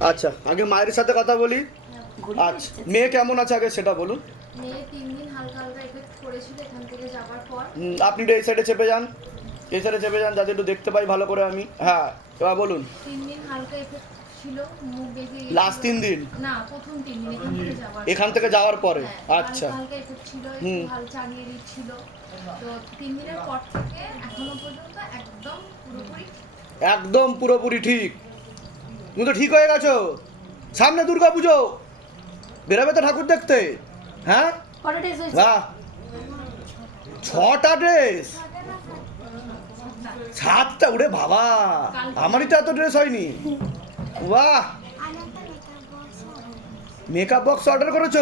আচ্ছা আগে মায়ের সাথে কথা বলি। আচ্ছা মেয়ে কেমন আছে আগে সেটা বলুন। আপনি এই সাইডে চেপে যান। এই সাইডে চেপে যান যাতে একটু দেখতে পাই ভালো করে আমি। হ্যাঁ এবার বলুন। লাস্ট তিন দিন? এখান থেকে যাওয়ার পরে? হ্যাঁ, আচ্ছা। হুম। একদম পুরোপুরি ঠিক। তুমি তো ঠিক হয়ে গেছো। সামনে দুর্গা পুজো। বেরোবে তো ঠাকুর দেখতে। হ্যাঁ? বাহ। ছটা ড্রেস সাতটা উড়ে বাবা। আমারই তো এত ড্রেস হয়নি। বাহ। মেকআপ বক্স অর্ডার করেছ?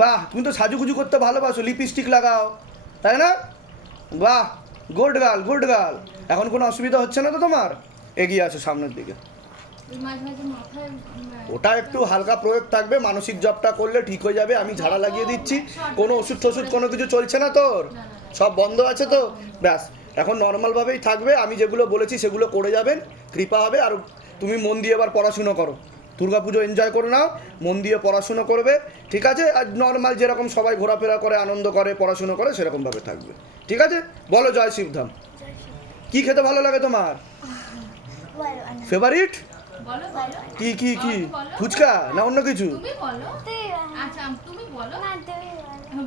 বাহ তুমি তো সাজুগুজু করতে ভালোবাসো। লিপস্টিক লাগাও। তাই না? বাহ। গুড গার্ল গুড গার্ল এখন কোনো অসুবিধা হচ্ছে না তো তোমার? এগিয়ে আসো সামনের দিকে। ওটা একটু হালকা প্রয়োগ থাকবে মানসিক জবটা করলে ঠিক হয়ে যাবে আমি ঝাড়া লাগিয়ে দিচ্ছি কোনো ওষুধ টষুধ কোনো কিছু চলছে না তোর? সব বন্ধ আছে তো? ব্যাস এখন নর্মালভাবেই থাকবে আমি যেগুলো বলেছি সেগুলো করে যাবেন কৃপা হবে আর তুমি মন দিয়ে এবার পড়াশুনো করো। দুর্গাপুজো এনজয় করে নাও মন দিয়ে পড়াশুনো করবে ঠিক আছে? আর নর্মাল যেরকম সবাই ঘোরাফেরা করে আনন্দ করে পড়াশুনো করে সেরকমভাবে থাকবে। ঠিক আছে? বলো জয় শিবধাম। কি খেতে ভালো লাগে তোমার? ফেভারিট কি কি কি? ফুচকা না অন্য কিছু? তুমি বলো। আচ্ছা তুমি বলো। এখন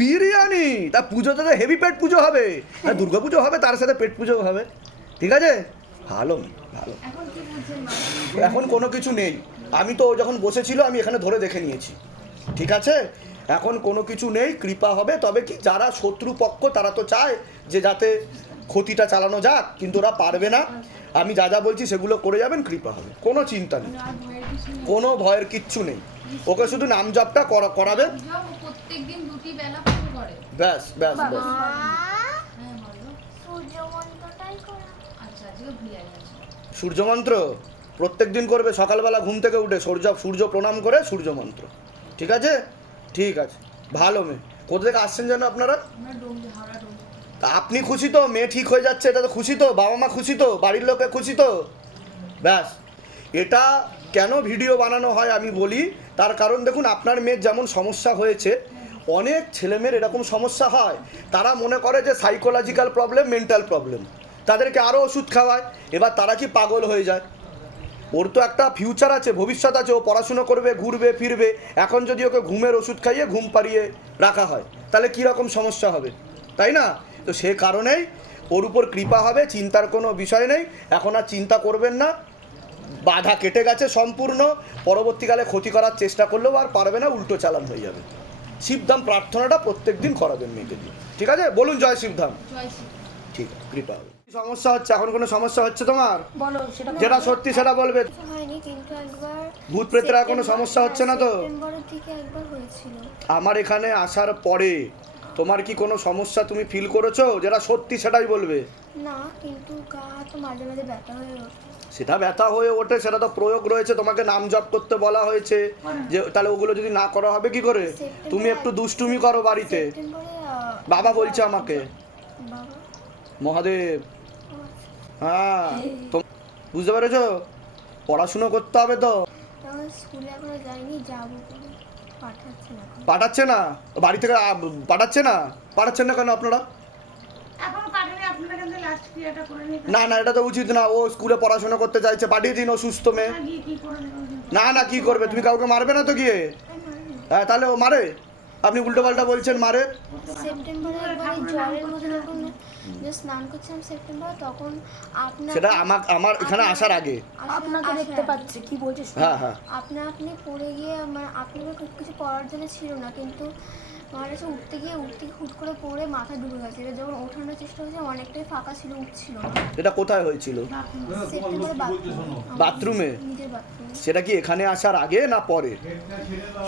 বিরিয়ানি তা পুজোতে তো হেভি পেট পুজো হবে। না দুর্গা পুজো হবে তার সাথে পেট পুজো হবে। ঠিক আছে? ভালো ভালো। এখন কোনো কিছু নেই। আমি তো ও যখন বসেছিল আমি এখানে ধরে দেখে নিয়েছি। ঠিক আছে? এখন কোনো কিছু নেই কৃপা হবে। তবে কি যারা শত্রু পক্ষ তারা তো চায় যে যাতে ক্ষতিটা চালানো যাক কিন্তু ওরা পারবে না। আমি যা যা বলছি সেগুলো করে যাবেন কৃপা হবে। কোনো চিন্তা নেই। আর ভয়ের কিছু নেই কোনো ভয়ের কিচ্ছু নেই। ওকে শুধু নাম জপটা করা করাবে। ব্যাস ব্যাস ব্যাস। হ্যাঁ বলো সূর্য মন্ত্রটাই করা আচ্ছা আজকে বিরিয়ানি আছে সূর্য মন্ত্র প্রত্যেক দিন করবে সকালবেলা ঘুম থেকে উঠে সূর্য সূর্য প্রণাম করে সূর্য মন্ত্র ঠিক আছে? ঠিক আছে। ভালো মেয়ে। কোথা থেকে আসছেন যেন আপনারা? আপনি খুশি তো? মেয়ে ঠিক হয়ে যাচ্ছে, এটা তো খুশি তো? বাবা মা খুশি তো? বাড়ির লোকে খুশি তো? ব্যাস। এটা কেন ভিডিও বানানো হয় আমি বলি, তার কারণ দেখুন, আপনার মেয়ের যেমন সমস্যা হয়েছে, অনেক ছেলেমেয়ের এরকম সমস্যা হয়। তারা মনে করে যে সাইকোলজিক্যাল প্রবলেম মেন্টাল প্রবলেম তাদেরকে আরও ওষুধ খাওয়ায়, এবার তারা কি পাগল হয়ে যায়? ওর তো একটা ফিউচার আছে, ভবিষ্যৎ আছে, ও পড়াশুনো করবে, ঘুরবে, ফিরবে। এখন যদি ওকে ঘুমের ওষুধ খাইয়ে ঘুম পাড়িয়ে রাখা হয়, তাহলে কীরকম সমস্যা হবে? তাই না? তো সে কারণেই ওর উপর কৃপা হবে চিন্তার কোনো বিষয় নেই। এখন আর চিন্তা করবেন না। বাধা কেটে গেছে সম্পূর্ণ। পরবর্তীকালে ক্ষতি করার চেষ্টা করলেও আর পারবে না উল্টো চালান হয়ে যাবে। শিবধাম প্রার্থনাটা প্রত্যেক দিন করাবেন মেয়েকে দিয়ে। ঠিক আছে? বলুন জয় শিবধাম। জয় ঠিক কৃপা। হবে সমস্যা হচ্ছে? এখন কোনো সমস্যা হচ্ছে তোমার? যেটা সত্যি সেটা বলবে। ভূত প্রেতের আর কোনো সমস্যা হচ্ছে না তো? আমার এখানে আসার পরে তোমার কি কোনো সমস্যা তুমি ফিল করেছ? যেটা সত্যি সেটাই বলবে। না কিন্তু গা হাত মাঝে মাঝে ব্যথা হয়ে ওঠে। সেটা ব্যথা হয়ে ওঠে সেটা তো প্রয়োগ রয়েছে। তোমাকে নাম জপ করতে বলা হয়েছে যে তাহলে ওগুলো যদি না করা হবে কি করে? তুমি একটু দুষ্টুমি করো বাড়িতে। বাবা বলছে আমাকে। মহাদেব। আচ্ছা। হ্যাঁ তো বুঝতে পেরেছ? পড়াশুনো করতে হবে তো। স্কুলে এখনও যাইনি যাব পাঠাচ্ছে না? বাড়ি থেকে পাঠাচ্ছে না? পাঠাচ্ছেন না কেন আপনারা? না না এটা তো উচিত না। ও স্কুলে পড়াশোনা করতে চাইছে পাঠিয়ে দিন ও সুস্থ মেয়ে। না না কি করবে? তুমি কাউকে মারবে না তো গিয়ে? হ্যাঁ তাহলে ও মারে। আপনি উল্টো পাল্টা বলছেন মারে। যে স্নান করছিলাম সেপ্টেম্বর তখন আপনার সেটা আমার আমার এখানে আসার আগে। আপনাকে দেখতে পাচ্ছি কি বলছিস হ্যাঁ হ্যাঁ। আপনা আপনি পড়ে গিয়ে মানে আপনাকে খুব কিছু করার জন্য ছিল না কিন্তু কাছে উঠতে গিয়ে উঠতে গিয়ে হুট করে পড়ে মাথা ডুবে গেছে। এটা যখন ওঠানোর চেষ্টা হয়েছে অনেকটাই ফাঁকা ছিল উঠছিল না। এটা কোথায় হয়েছিল? সেপ্টেম্বরে বাথরুম। বাথরুমে? নিজের বাথরুমে। সেটা কি এখানে আসার আগে না পরে?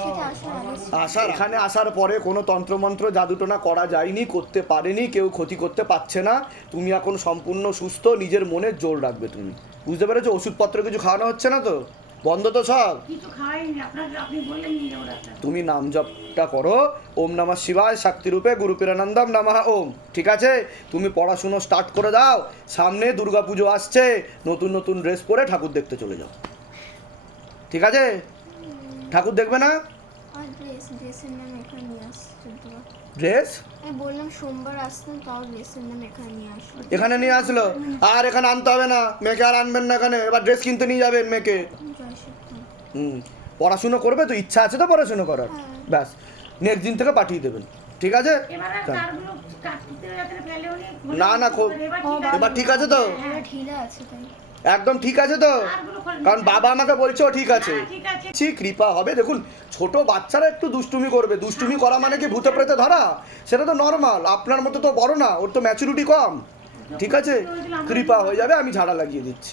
সেটা আসার আগে ছিল। আসার এখানে আসার পরে কোনো তন্ত্রমন্ত্র জাদুটোনা করা যায়নি করতে পারেনি কেউ ক্ষতি করতে পারছে না। তুমি এখন সম্পূর্ণ সুস্থ নিজের মনে জোর রাখবে তুমি। বুঝতে পেরেছ? ওষুধপত্র কিছু খাওয়ানো হচ্ছে না তো? বন্ধ তো সব। তুমি নাম জপটা করো ওম নামা শিবায় শক্তিরূপে গুরু পিরানন্দম নামা ওম। ঠিক আছে? তুমি পড়াশুনো স্টার্ট করে দাও সামনে দুর্গা পুজো আসছে নতুন নতুন ড্রেস পরে ঠাকুর দেখতে চলে যাও। ঠিক আছে? ঠাকুর দেখবে না? ড্রেস এখানে নিয়ে আসলো। এখানে নিয়ে আসলো? আর এখানে আনতে হবে না। মেয়েকে আর আনবেন না এখানে। এবার ড্রেস কিনতে নিয়ে যাবেন মেয়েকে। হুম পড়াশুনো করবে তো ইচ্ছা আছে তো পড়াশুনো করার। ব্যাস নেক্সট দিন থেকে পাঠিয়ে দেবেন। ঠিক আছে? না না এবার ঠিক আছে। তো? একদম ঠিক আছে তো? কারণ বাবা আমাকে বলছে ও ঠিক আছে। ছি কৃপা হবে। দেখুন ছোট বাচ্চারা একটু দুষ্টুমি করবে। দুষ্টুমি করা মানে কি? ভূতে প্রেতে ধরা? সেটা তো নর্মাল আপনার মতো তো বড় না ওর তো ম্যাচুরিটি কম। ঠিক আছে? কৃপা হয়ে যাবে আমি ঝাড়া লাগিয়ে দিচ্ছি।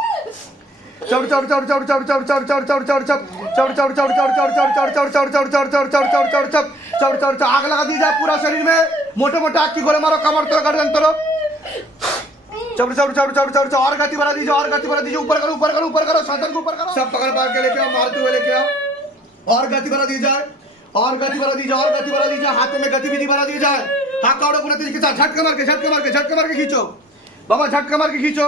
চড় চড় চড় চড় চড় চড় চড় চড় চড় চড় চড় চড় चढ़ चढ़ चढ़ चढ़ चढ़ चढ़ चढ़ चढ़ चढ़ चढ़ चढ़ चढ़ चढ़ चढ़ चढ़ चढ़ चढ़ आग लगा दी जाए पूरा शरीर में मोटे मोटे आग की गोले मारो कमर तोड़ो गर्दन तोड़ो चढ़ चढ़ चढ़ चढ़ चढ़ और गति बढ़ा दीजिए और गति बढ़ा दीजिए ऊपर करो ऊपर करो ऊपर करो साधन को ऊपर करो सब पकड़ पकड़ के लेके आओ मारते हुए लेके आओ और गति बढ़ा दी जाए और गति बढ़ा दी जाए और गति बढ़ा दी जाए हाथों में गतिविधि बढ़ा दी जाए हाथ काटो पूरा तेज के साथ झटके मार के झटके मार के झटके मार के खींचो बाबा झटके मार के खींचो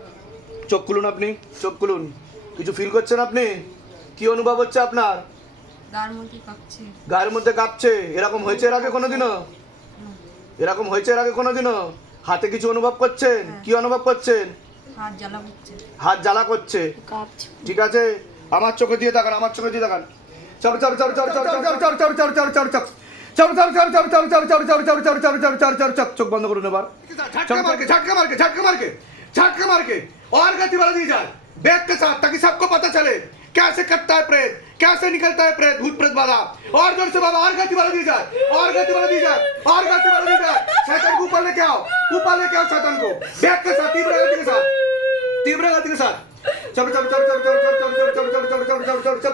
চোখ খুলুন আপনি চোখ খুলুন কিছু ফিল করছেন আপনি কি অনুভব হচ্ছে আপনার গায়ের মধ্যে কাঁপছে এরকম হয়েছে এর আগে কোনোদিনও এরকম হয়েছে এর আগে কোনোদিনও হাতে কিছু অনুভব করছেন কি অনুভব করছেন হাত জ্বালা করছে ঠিক আছে আমার চোখে দিয়ে তাকান আমার চোখে দিয়ে তাকান চড় চর চর চড় চর চর চর চর চড় চড় চড় চড় চড় চড় চড় চড় চড় চর চড় চড় চড় চড় চড় চড় চড় চড় চোখ বন্ধ করুন এবার ঝাটকা মারকে ঝাটকা মারকে ঝাটকা মারকে ঝাটকা মারকে और गति बढ़ा दी जाए बैग के साथ ताकि सबको पता चले कैसे कटता है प्रेत कैसे निकलता है प्रेत भूत प्रेत वाला और ज़ोर से बाबा और गति बढ़ा दी जाए और गति बढ़ा दी जाए और गति बढ़ा दी जाए शैतान को ऊपर लेके आओ ऊपर लेके आओ शैतान को वेग के साथ तीव्र गति के साथ तीव्र गति के साथ चल चल चल चल चल चल चल चल चल चल चल चल चल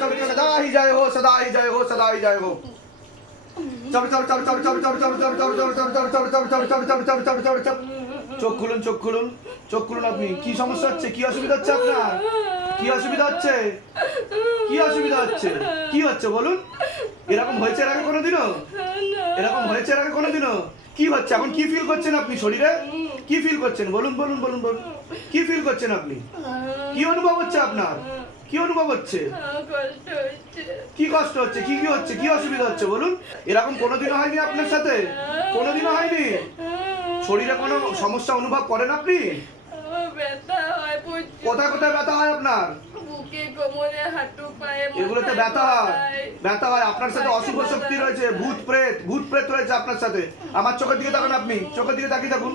चल सदा ही जय हो सदा ही जय हो सदा ही जय हो চোখ খুলুন চোখ খুলুন চোখ খুলুন আপনি। কি সমস্যা হচ্ছে? কি অসুবিধা হচ্ছে আপনার? কি অসুবিধা হচ্ছে? কি অসুবিধা হচ্ছে? কি হচ্ছে বলুন? এরকম হয়েছে আগে কোনোদিনও? এরকম হয়েছে আগে কোনোদিনও? কি হচ্ছে? এখন কি ফিল করছেন আপনি শরীরে? কি ফিল করছেন? বলুন বলুন বলুন বলুন। কি ফিল করছেন আপনি? কি অনুভব হচ্ছে আপনার? কি অনুভব হচ্ছে? কষ্ট হচ্ছে। কি কষ্ট হচ্ছে? কি কি হচ্ছে? কি অসুবিধা হচ্ছে? বলুন। এরকম কোনোদিনও হয়নি আপনার সাথে? কোনোদিনও হয়নি? শরীরে কোনো সমস্যা অনুভব করেন আপনি? হয় কোথায় কোথায় ব্যথা হয় আপনার? এগুলোতে ব্যথা হয়। ব্যথা হয়। আপনার সাথে অশুভ শক্তি রয়েছে ভূত প্রেত ভূত প্রেত রয়েছে আপনার সাথে। আমার চোখের দিকে তাকান আপনি। চোখের দিকে তাকিয়ে থাকুন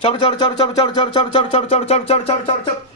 চড় চড় চড় চড় চড় চড় চড় চড় চড় চড় চড় চড় চড় চড় চড়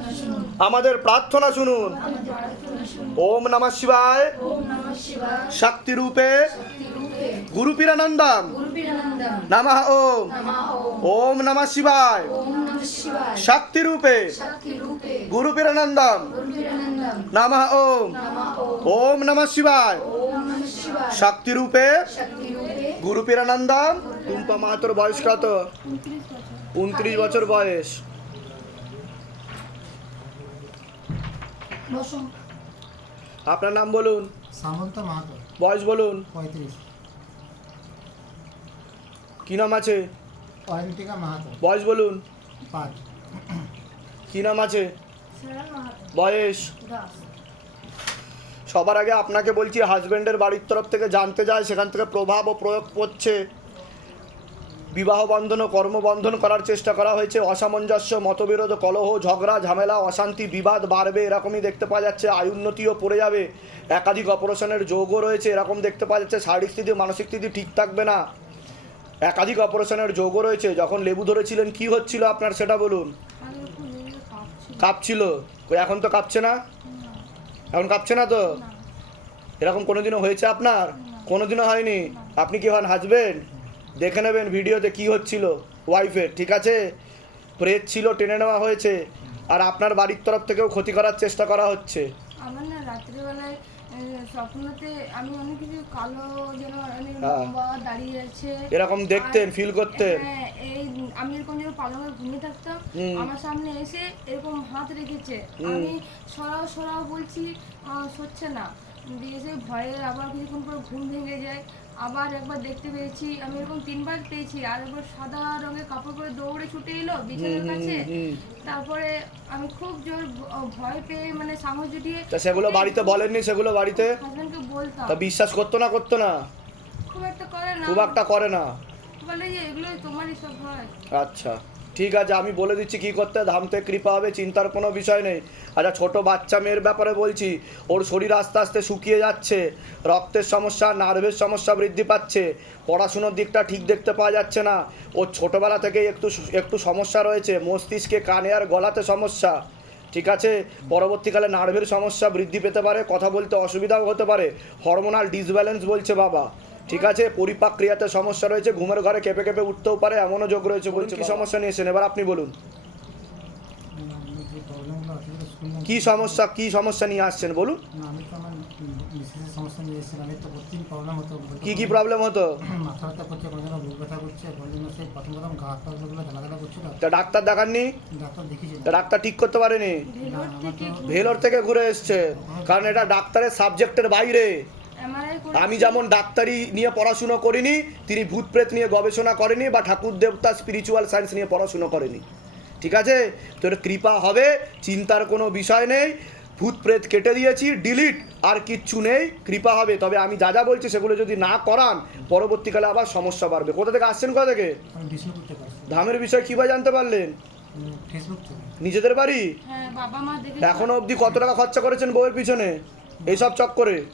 আমাদের প্রার্থনা শুনুন। ওম নমঃ শিবায়। শক্তি রূপে গুরু পীরানন্দম নমঃ ওম। ওম নমঃ শিবায়। শক্তি রূপে গুরু পীরানন্দম নমঃ ওম। ওম নমঃ শিবায়। শক্তি রূপে গুরু পীরানন্দম টুম্পা মাহাতোর বয়স কত? উনত্রিশ বছর বয়স। আপনার নাম বলুন। সামন্ত মাহাতো। বয়স বলুন। পঁয়ত্রিশ। কি নাম আছে? অয়ন্তিকা মাহাতো। বয়স বলুন। পাঁচ। কি নাম আছে? বয়স? সবার আগে আপনাকে বলছি হাজবেন্ডের বাড়ির তরফ থেকে জানতে যায় সেখান থেকে প্রভাব ও প্রয়োগ করছে বিবাহ বন্ধন ও কর্মবন্ধন করার চেষ্টা করা হয়েছে। অসামঞ্জস্য, মতবিরোধ, কলহ, ঝগড়া, ঝামেলা, অশান্তি, বিবাদ বাড়বে এরকমই দেখতে পাওয়া যাচ্ছে। আয়ুন্নতিও পড়ে যাবে। একাধিক অপারেশনের যোগও রয়েছে এরকম দেখতে পাওয়া যাচ্ছে। শারীরিক স্থিতি, মানসিক স্থিতি ঠিক থাকবে না। একাধিক অপারেশনের যোগও রয়েছে। যখন লেবু ধরেছিলেন, কি হচ্ছিল আপনার সেটা বলুন? কাঁপছিল। এখন তো কাঁপছে না? এখন কাঁপছে না তো? এরকম কোনোদিনও হয়েছে আপনার? কোনোদিনও হয়নি? আপনি কি হন হাজবেন্ড? দেখে নেবেন ভিডিওতে কি হচ্ছিল ওয়াইফের ঠিক আছে? প্রেত ছিল টেনে নেওয়া হয়েছে আর আপনার বাড়ির তরফ থেকেও ক্ষতি করার চেষ্টা করা হচ্ছে। আমার না রাত্রিবেলায় স্বপ্নতে আমি অনেক কিছু কালো যেন হ্যাঁ। লম্বা দাঁড়িয়ে আছে। এরকম দেখতেন ফিল করতেন। হ্যাঁ, এই আমি এরকম যেন পালঙে ঘুমিয়ে থাকতাম আমার সামনে এসে এরকম হাত রেখেছে। আমি সরাও সরাও বলছি সরছে না। দিয়ে এসে ভয়ে আবার কিছুক্ষণ পর ঘুম ভেঙে যায়। আবার একবার দেখতে পেয়েছি আমি এরকম তিনবার পেয়েছি আর একবার সাদা রঙের কাপড় পরে দৌড়ে ছুটে এলো বিছানার কাছে। তারপরে আমি খুব জোর ভয় পেয়ে মানে সাহস জুটিয়ে তা সেগুলো বাড়িতে বলেননি সেগুলো বাড়িতে? হাজবেন্ডকে বলতাম। তা বিশ্বাস করতো না করতো না? খুব একটা করে না। খুব একটা করে না? বলে যে এগুলো তোমারই সব হয় আচ্ছা। ঠিক আছে, আমি বলে দিচ্ছি কি করতে ধামতে কৃপা হবে, চিন্তার কোনো বিষয় নেই। আচ্ছা ছোট বাচ্চা মেয়ের ব্যাপারে বলছি, ওর শরীর আস্তে আস্তে শুকিয়ে যাচ্ছে, রক্তের সমস্যা, নার্ভের সমস্যা বৃদ্ধি পাচ্ছে, পড়াশুনোর দিকটা ঠিক দেখতে পাওয়া যাচ্ছে না, ওর ছোটোবেলা থেকেই একটু একটু সমস্যা রয়েছে, মস্তিষ্কে কানে আর গলাতে সমস্যা, ঠিক আছে? পরবর্তীকালে নার্ভের সমস্যা বৃদ্ধি পেতে পারে, কথা বলতে অসুবিধাও হতে পারে হরমোনাল ডিসব্যালেন্স বলছে বাবা। ঠিক আছে পরিপাক ক্রিয়াতে সমস্যা রয়েছে ঘুমের ঘরে কেঁপে কেঁপে উঠতেও পারে এমনও যোগ রয়েছে বলুন কি সমস্যা? নিয়েছেন এবার আপনি বলুন। কি সমস্যা কি সমস্যা নিয়ে আসছেন বলুন। কি কি প্রবলেম হতো? তা ডাক্তার দেখাননি? ডাক্তার ঠিক করতে পারেনি? ভেলোর থেকে ঘুরে এসছে কারণ এটা ডাক্তারের সাবজেক্টের বাইরে। আমি যেমন ডাক্তারি নিয়ে পড়াশুনো করিনি তিনি ভূত প্রেত নিয়ে গবেষণা করেনি বা ঠাকুর দেবতা স্পিরিচুয়াল সায়েন্স নিয়ে পড়াশুনো করেনি। ঠিক আছে? তোর কৃপা হবে চিন্তার কোনো বিষয় নেই ভূত প্রেত কেটে দিয়েছি ডিলিট আর কিচ্ছু নেই কৃপা হবে। তবে আমি যা যা বলছি সেগুলো যদি না করান পরবর্তীকালে আবার সমস্যা বাড়বে। কোথা থেকে আসছেন কোথা থেকে? ধামের বিষয় কীভাবে জানতে পারলেন? উম, ফেসবুক থেকে। নিজেদের বাড়ি? হ্যাঁ বাবা এখনও অবধি কত টাকা খরচা করেছেন বউয়ের পিছনে? এইসব চক্করে?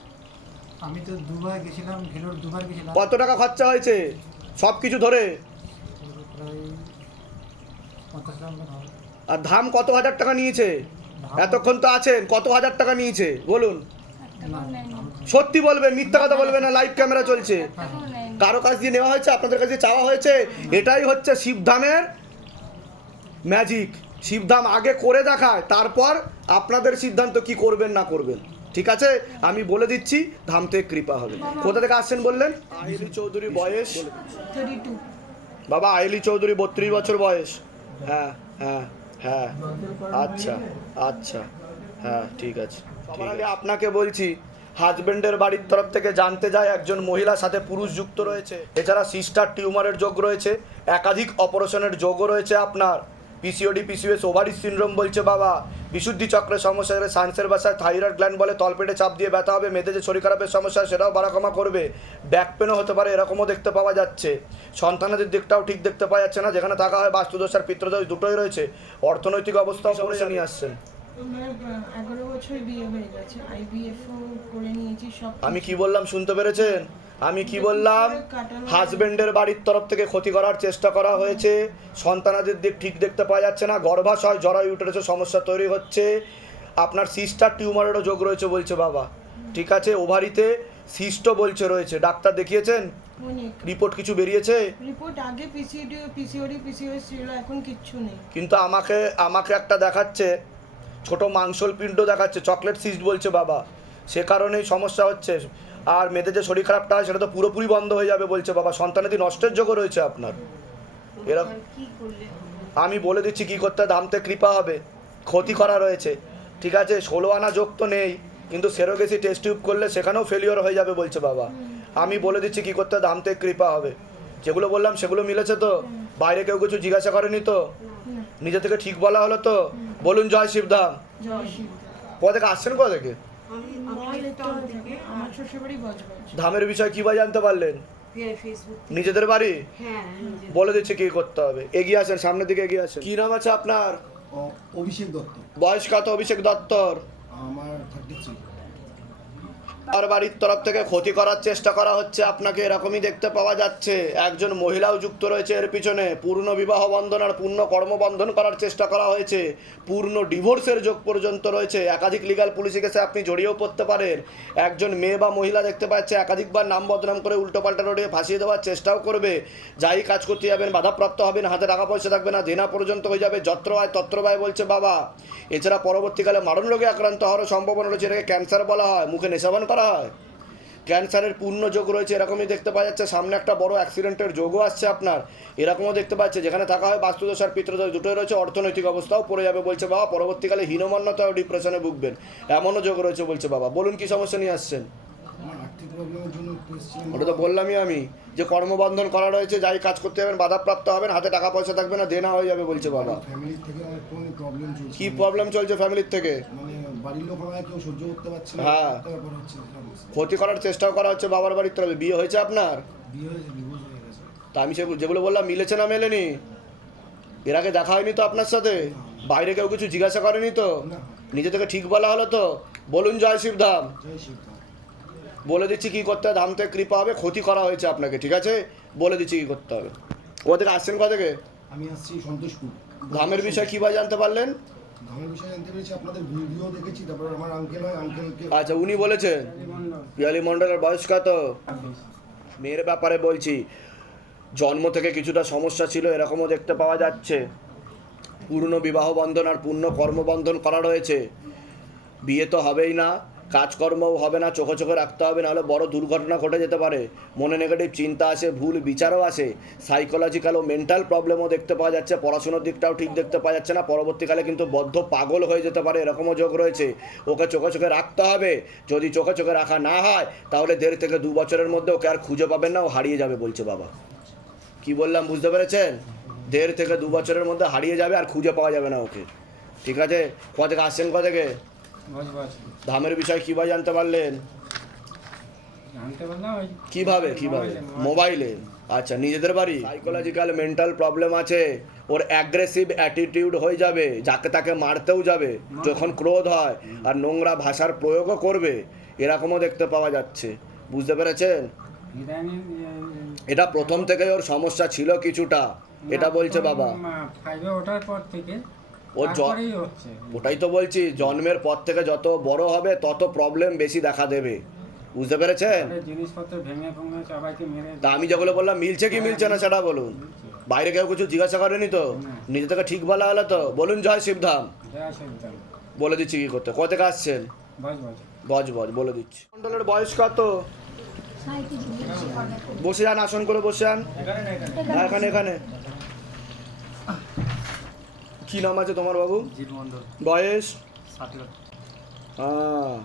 আমি তো দুবার গেছিলাম ভেলোর দুবার গেছিলাম। কত টাকা খরচা হয়েছে? সব কিছু ধরে। আর ধাম কত হাজার টাকা নিয়েছে? এতক্ষণ তো আছেন কত হাজার টাকা নিয়েছে? বলুন। সত্যি বলবেন মিথ্যা কথা বলবেন না লাইভ ক্যামেরা চলছে। কারও কাছ দিয়ে নেওয়া হয়েছে আপনাদের কাছে চাওয়া হয়েছে এটাই হচ্ছে শিবধামের ম্যাজিক শিবধাম আগে করে দেখায় তারপর আপনাদের সিদ্ধান্ত কি করবেন না করবেন। ঠিক আছে? আমি বলে দিচ্ছি ধাম থেকে কৃপা হবে। কোথা থেকে আসছেন বললেন? আইলি চৌধুরী বয়স। বাবা আইলি চৌধুরী বত্রিশ বছর বয়স। হ্যাঁ হ্যাঁ হ্যাঁ। আচ্ছা আচ্ছা। হ্যাঁ ঠিক আছে সবার আগে আপনাকে বলছি হাজবেন্ডের বাড়ির তরফ থেকে জানতে যায় একজন মহিলার সাথে পুরুষ যুক্ত রয়েছে। এছাড়া সিস্টার টিউমারের যোগ রয়েছে একাধিক অপারেশনের যোগও রয়েছে আপনার। পিসিওডি পিসিওএস ওভারি সিনড্রোম বলছে বাবা। বিশুদ্ধি চক্রের সমস্যা হলে সায়েন্সের ভাষায় থাইরয়েড গ্ল্যান্ড বলে তলপেটে চাপ দিয়ে ব্যথা হবে মেয়েদের যে শরীর খারাপের সমস্যা সেটাও বাড়াকমা করবে। ব্যাক পেনও হতে পারে এরকমও দেখতে পাওয়া যাচ্ছে। সন্তানাদের দিকটাও ঠিক দেখতে পাওয়া যাচ্ছে না যেখানে থাকা হয় বাস্তুদোষ আর পিত্রদোষ দুটোই রয়েছে। অর্থনৈতিক অবস্থাও সমস্যা নিয়ে আসছেন। আমি কি বললাম শুনতে পেরেছেন? আমি কি বললাম? হাজবেন্ডের বাড়ির তরফ থেকে ক্ষতি করার চেষ্টা করা হয়েছে। সন্তানাদের দিক ঠিক দেখতে পাওয়া যাচ্ছে না। গর্ভাশয় জরায়ু ইউটারাসের সমস্যা তৈরি হচ্ছে। আপনার সিস্টার টিউমারেরও যোগ রয়েছে বলছে বাবা। ঠিক আছে? ওভারিতে সিস্ট বলছে রয়েছে। ডাক্তার দেখিয়েছেন? রিপোর্ট কিছু বেরিয়েছে? রিপোর্ট আগে পিসিডি পিসিওডি পিসিওএস ছিল এখন কিচ্ছু নেই। কিন্তু আমাকে আমাকে একটা দেখাচ্ছে। ছোট মাংসল পিণ্ড দেখাচ্ছে। চকলেট সিস্ট বলছে বাবা। সে কারণেই সমস্যা হচ্ছে। আর মেয়েদের যে শরীর খারাপটা হয় সেটা তো পুরোপুরি বন্ধ হয়ে যাবে বলছে বাবা। সন্তানাদি নষ্টের যোগও রয়েছে আপনার। এরকম আমি বলে দিচ্ছি কি করতে দামতে কৃপা হবে। ক্ষতি করা রয়েছে। ঠিক আছে ষোলো আনা যোগ তো নেই কিন্তু সেরোগেসি টেস্ট টিউব করলে সেখানেও ফেলিওর হয়ে যাবে বলছে বাবা। আমি বলে দিচ্ছি কি করতে দামতে কৃপা হবে। যেগুলো বললাম সেগুলো মিলেছে তো? বাইরে কেউ কিছু জিজ্ঞাসা করেনি তো? নিজে থেকে ঠিক বলা হলো তো? বলুন জয় শিবধাম। কোথা থেকে আসছেন কোথা থেকে? ধামের বিষয় কি ভাই জানতে পারলেন? নিজেদের বাড়ি? হ্যাঁ বলে দিচ্ছে কি করতে হবে। এগিয়ে আসেন সামনের দিকে এগিয়ে আসেন। কি নাম আছে আপনার? অভিষেক দত্ত। বয়স কত অভিষেক দত্তর? আমার আর বাড়ির তরফ থেকে ক্ষতি করার চেষ্টা করা হচ্ছে। আপনাকে এরকমই দেখতে পাওয়া যাচ্ছে। একজন মহিলাও যুক্ত রয়েছে এর পিছনে। পূর্ণ বিবাহ বন্ধন আর পূর্ণ কর্মবন্ধন করার চেষ্টা করা হয়েছে। পূর্ণ ডিভোর্সের যোগ পর্যন্ত রয়েছে। একাধিক লিগাল পুলিশি কেসে আপনি জড়িয়েও পড়তে পারেন। একজন মেয়ে বা মহিলা দেখতে পাচ্ছে একাধিকবার নাম বদনাম করে উল্টোপাল্টা রোডে ফাঁসিয়ে দেওয়ার চেষ্টাও করবে। যাই কাজ করতে যাবেন, বাধাপ্রাপ্ত হবেন, হাতে টাকা পয়সা থাকবে না দেনা পর্যন্ত হয়ে যাবে, যত্র আয় তত্র ব্যয় বলছে বাবা। এছাড়া পরবর্তীকালে মারণ রোগে আক্রান্ত হওয়ার সম্ভাবনা রয়েছে, এটাকে ক্যান্সার বলা হয়। মুখে নেশাবান করা হয়। ক্যান্সারের পূর্ণ যোগ রয়েছে এরকমই দেখতে পাওয়া যাচ্ছে। সামনে একটা বড় অ্যাক্সিডেন্টের যোগও আসছে আপনার। এরকমও দেখতে পাচ্ছে যেখানে থাকা হয় বাস্তুদোষ আর পিতৃদোষ দুটোই রয়েছে। অর্থনৈতিক অবস্থাও পড়ে যাবে বলছে বাবা। পরবর্তীকালে হীনমন্যতা ও ডিপ্রেশনে ভুগবেন। এমনও যোগ রয়েছে বলছে বাবা। বলুন কি সমস্যা নিয়ে আসছেন? ওটা তো বললামই আমি। যে কর্মবন্ধন করা রয়েছে যাই কাজ করতে যাবেন বাধাপ্রাপ্ত হবেন হাতে টাকা পয়সা থাকবে না দেনা হয়ে যাবে বলছে বাবা। কি প্রবলেম চলছে ফ্যামিলির থেকে? মানে বাড়ির লোক আমায় কেউ সহ্য করতে পারছে না হ্যাঁ। ক্ষতি করার চেষ্টাও করা হচ্ছে বাবার বাড়ির তরফে। বিয়ে হয়েছে আপনার? বিয়ে হয়েছে ডিভোর্স হয়ে গেছে। তা আমি সেগুলো যেগুলো বললাম মিলেছে না মেলেনি? এর আগে দেখা হয়নি তো আপনার সাথে? বাইরে কেউ কিছু জিজ্ঞাসা করেনি তো? না। নিজে থেকে ঠিক বলা হলো তো? বলুন জয় শিবধাম জয় বলে দিচ্ছি কি করতে হবে? ধাম থেকে কৃপা হবে ক্ষতি করা হয়েছে আপনাকে ঠিক আছে? বলে দিচ্ছি কি করতে হবে। কোথা থেকে আসছেন কোথা থেকে? আমি আসছি সন্তোষপুর। ধামের বিষয়ে কীভাবে জানতে পারলেন? আচ্ছা উনি বলেছেন, পিয়ালি মন্ডলের বয়স কত মেয়ের ব্যাপারে বলছি, জন্ম থেকে কিছুটা সমস্যা ছিল, এরকমও দেখতে পাওয়া যাচ্ছে। পূর্ণ বিবাহ বন্ধন আর পূর্ণ কর্মবন্ধন করা রয়েছে। বিয়ে তো হবেই না। কাজকর্মও হবে না, চোখে চোখে রাখতে হবে, নাহলে বড় দুর্ঘটনা ঘটে যেতে পারে। মনে নেগেটিভ চিন্তা আসে, ভুল বিচারও আসে। সাইকোলজিক্যাল ও মেন্টাল প্রবলেমও দেখতে পাওয়া যাচ্ছে, পড়াশোনার দিকটাও ঠিক দেখতে পাওয়া যাচ্ছে না, পরবর্তীকালে কিন্তু বদ্ধ পাগল হয়ে যেতে পারে, এরকমও যোগ রয়েছে। ওকে চোখে চোখে রাখতে হবে, যদি চোখে চোখে রাখা না হয়, তাহলে দেড় থেকে দু বছরের মধ্যে ওকে আর খুঁজে পাবেন না, ও হারিয়ে যাবে বলছে বাবা। কি বললাম, বুঝতে পেরেছেন? দেড় থেকে দু বছরের মধ্যে হারিয়ে যাবে আর খুঁজে পাওয়া যাবে না ওকে। ঠিক আছে? ক থেকে আসছেন ক থেকে? ধামের বিষয় কীভাবে জানতে পারলেন? কীভাবে কীভাবে? মোবাইলে আচ্ছা নিজেদের বাড়ি? সাইকোলজিক্যাল মেন্টাল প্রবলেম আছে ওর অ্যাগ্রেসিভ অ্যাটিটিউড হয়ে যাবে যাকে তাকে মারতেও যাবে যখন ক্রোধ হয় আর নোংরা ভাষার প্রয়োগও করবে এরকমও দেখতে পাওয়া যাচ্ছে। বুঝতে পেরেছেন? এটা প্রথম থেকে ওর সমস্যা ছিল কিছুটা। এটা বলছে বাবা। ফাইভে ওঠার পর থেকে ও ওটাই তো বলছি জন্মের পর থেকে যত বড় হবে তত প্রবলেম বেশি দেখা দেবে। বুঝতে পেরেছেন? তা আমি যেগুলো বললাম মিলছে কি মিলছে না সেটা বলুন। বাইরে কেউ কিছু জিজ্ঞাসা করেনি তো? নিজে থেকে ঠিক বলা হলো তো? বলুন জয় শিবধাম বলে দিচ্ছি কি করতে? কত থেকে আসছেন? বজ বজ বলে দিচ্ছি। মন্ডলের বয়স কত? বসে যান আসন করে বসে যান। হ্যাঁ, এখানে এখানে। কি নাম আছে তোমার বাবু? জিৎ বয়স? হ্যাঁ।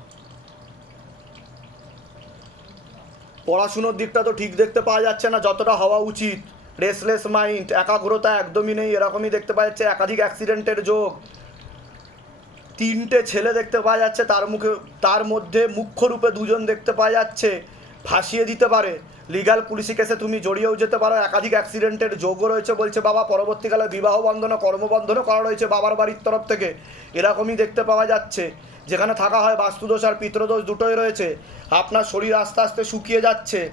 পড়াশুনোর দিকটা তো ঠিক দেখতে পাওয়া যাচ্ছে না যতটা হওয়া উচিত। রেসলেস মাইন্ড একাগ্রতা একদমই নেই এরকমই দেখতে পাওয়া যাচ্ছে একাধিক অ্যাক্সিডেন্টের যোগ। তিনটে ছেলে দেখতে পাওয়া যাচ্ছে তার মুখে তার মধ্যে মুখ্য রূপে দুজন দেখতে পাওয়া যাচ্ছে ফাঁসিয়ে দিতে পারে। লিগাল পুলিশি কেসে তুমি জড়িয়েও যেতে পারো। একাধিক অ্যাক্সিডেন্টের যোগও রয়েছে বলছে বাবা। পরবর্তীকালে বিবাহ বন্ধন কর্মবন্ধনও করা রয়েছে বাবার বাড়ির তরফ থেকে। এরকমই দেখতে পাওয়া যাচ্ছে। যেখানে থাকা হয় বাস্তুদোষ আর পিতৃদোষ দুটোই রয়েছে। আপনার শরীর আস্তে আস্তে শুকিয়ে যাচ্ছে।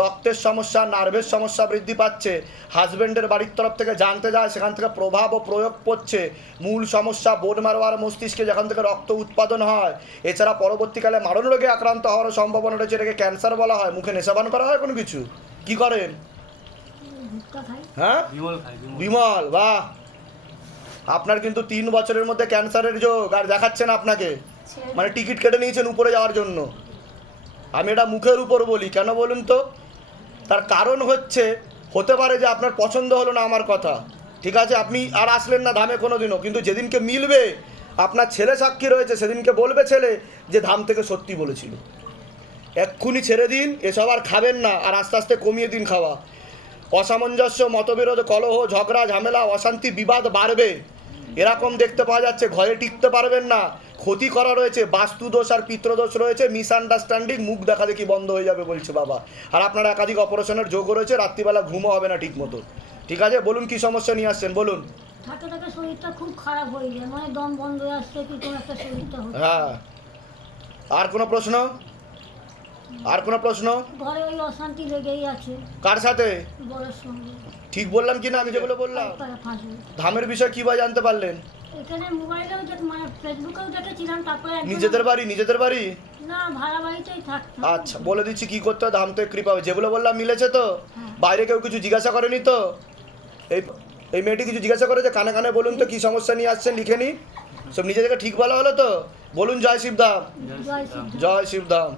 রক্তের সমস্যা নার্ভের সমস্যা বৃদ্ধি পাচ্ছে। হাজবেন্ডের বাড়ির তরফ থেকে জানতে যায় সেখান থেকে প্রভাব ও প্রয়োগ পড়ছে। মূল সমস্যা বোন মারোয়ার মস্তিষ্কে যেখান থেকে রক্ত উৎপাদন হয়। এছাড়া পরবর্তীকালে মারণ রোগে আক্রান্ত হওয়ার সম্ভাবনা রয়েছে এটাকে ক্যান্সার বলা হয়। মুখে নেশাবান করা হয় কোনো কিছু? কি করেন? হ্যাঁ? বিমল বাহ। আপনার কিন্তু তিন বছরের মধ্যে ক্যান্সারের যোগ আর দেখাচ্ছেন আপনাকে। মানে টিকিট কেটে নিয়েছেন উপরে যাওয়ার জন্য। আমি এটা মুখের উপর বলি কেন বলুন তো? তার কারণ হচ্ছে, হতে পারে যে আপনার পছন্দ হলো না আমার কথা। ঠিক আছে, আপনি আর আসলেন না ধামে কোনো দিনও কিন্তু যেদিনকে মিলবে, আপনার ছেলে সাক্ষী রয়েছে, সেদিনকে বলবে ছেলে যে ধাম থেকে সত্যি বলেছিল। এক্ষুনি ছেড়ে দিন, এসব আর খাবেন না, আর আস্তে আস্তে কমিয়ে দিন খাওয়া। অসামঞ্জস্য, মতবিরোধ, কলহ, ঝগড়া, ঝামেলা, অশান্তি, বিবাদ বাড়বে। এরকম দেখতে পাওয়া যাচ্ছে, ঘরে টিকতে পারবেন না। ক্ষতি করা রয়েছে বাস্তুদোষ আর পিত্রদোষ রয়েছে মিসআন্ডারস্ট্যান্ডিং মুখ দেখা দেখি বন্ধ হয়ে যাবে বলছে বাবা। আর আপনার একাধিক অপারেশনের যোগ রয়েছে রাত্রিবেলা ঘুমও হবে না ঠিক মতো ঠিক আছে? বলুন কি সমস্যা নিয়ে আসছেন বলুন। শরীরটা খুব খারাপ হয়ে যায় মানে দম বন্ধ হয়ে আসছে কি কোনো একটা শরীরটা হ্যাঁ। আর কোনো প্রশ্ন? আর কোনো প্রশ্ন? ঘরে ওই অশান্তি লেগেই আছে। কার সাথে? বড়ের সঙ্গে। ঠিক বললাম কি না? আমি যেগুলো বললাম। ধামের বিষয় কীভাবে জানতে পারলেন? এখানে মোবাইলেও মানে ফেসবুকেও দেখেছিলাম তারপরে নিজেদের বাড়ি? নিজেদের বাড়ি? না ভাড়া বাড়িতেই থাকতাম। আচ্ছা বলে দিচ্ছি কি করতে হয় ধাম থেকে কৃপা হবে যেগুলো বললাম মিলেছে তো? বাইরে কেউ কিছু জিজ্ঞাসা করেনি তো? এই এই মেয়েটি কিছু জিজ্ঞাসা করেছে? কানে কানে বলুন তো কি সমস্যা নিয়ে আসছেন? লিখে নি সব নিজে থেকে ঠিক বলা হলো তো? বলুন জয় শিবধাম। জয় শিবধাম।